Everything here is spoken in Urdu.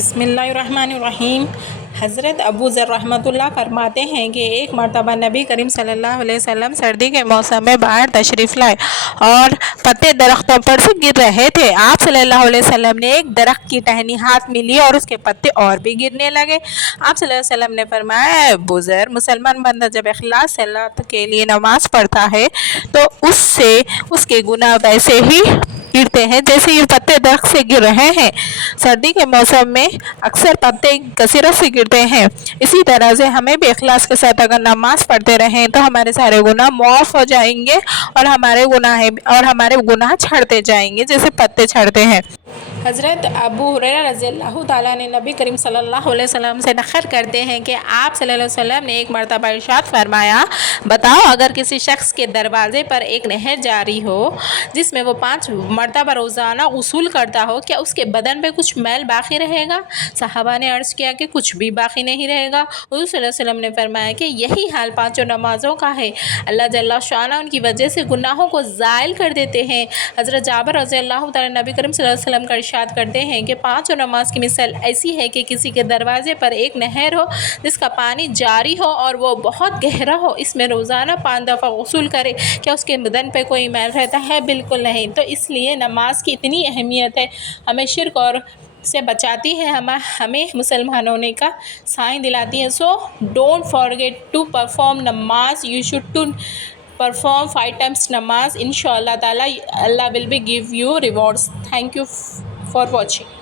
بسم اللہ الرحمن الرحیم۔ حضرت ابو ذر رحمۃ اللہ فرماتے ہیں کہ ایک مرتبہ نبی کریم صلی اللہ علیہ وسلم سردی کے موسم میں باہر تشریف لائے اور پتے درختوں پر سے گر رہے تھے۔ آپ صلی اللہ علیہ وسلم نے ایک درخت کی ٹہنی ہاتھ میں لی اور اس کے پتے اور بھی گرنے لگے۔ آپ صلی اللہ علیہ وسلم نے فرمایا، اے ابو ذر، مسلمان بندہ جب اخلاص سے اللہ کے لیے نماز پڑھتا ہے تو اس کے گناہ ویسے ہی گرتے ہیں جیسے یہ پتے درخت سے گر رہے ہیں۔ سردی کے موسم میں اکثر پتے کثرت سے گرتے ہیں، اسی طرح سے ہمیں بھی اخلاص کے ساتھ اگر نماز پڑھتے رہیں تو ہمارے سارے گناہ معاف ہو جائیں گے اور ہمارے گناہ چھڑتے جائیں گے جیسے پتے چھڑتے ہیں۔ حضرت ابو ہریرہ رضی اللہ تعالیٰ نے نبی کریم صلی اللہ علیہ وسلم سے نقل کرتے ہیں کہ آپ صلی اللہ علیہ وسلم نے ایک مرتبہ ارشاد فرمایا، بتاؤ اگر کسی شخص کے دروازے پر ایک نہر جاری ہو جس میں وہ 5 مرتبہ روزانہ غسل کرتا ہو، کیا اس کے بدن پہ کچھ میل باقی رہے گا؟ صحابہ نے عرض کیا کہ کچھ بھی باقی نہیں رہے گا۔ حضور صلی اللہ علیہ وسلم نے فرمایا کہ یہی حال 5 نمازوں کا ہے، اللہ جل شانہ ان کی وجہ سے گناہوں کو زائل کر دیتے ہیں۔ حضرت جابر رضی اللہ تعالیٰ نبی کریم صلی اللہ علیہ وسلم کا ارشاد کرتے ہیں کہ 5 نماز کی مثال ایسی ہے کہ کسی کے دروازے پر ایک نہر ہو جس کا پانی جاری ہو اور وہ بہت گہرا ہو، اس میں روزانہ 5 دفعہ غسل کرے، کیا اس کے بدن پہ کوئی میل رہتا ہے؟ بالکل نہیں۔ تو اس لیے نماز کی اتنی اہمیت ہے، ہمیں شرک اور سے بچاتی ہے، ہمیں مسلمان ہونے کا سائن دلاتی ہے۔ So don't forget to perform نماز، you should to perform 5 times namaz. Inshallah ta'ala Allah will be give you rewards. Thank you for watching.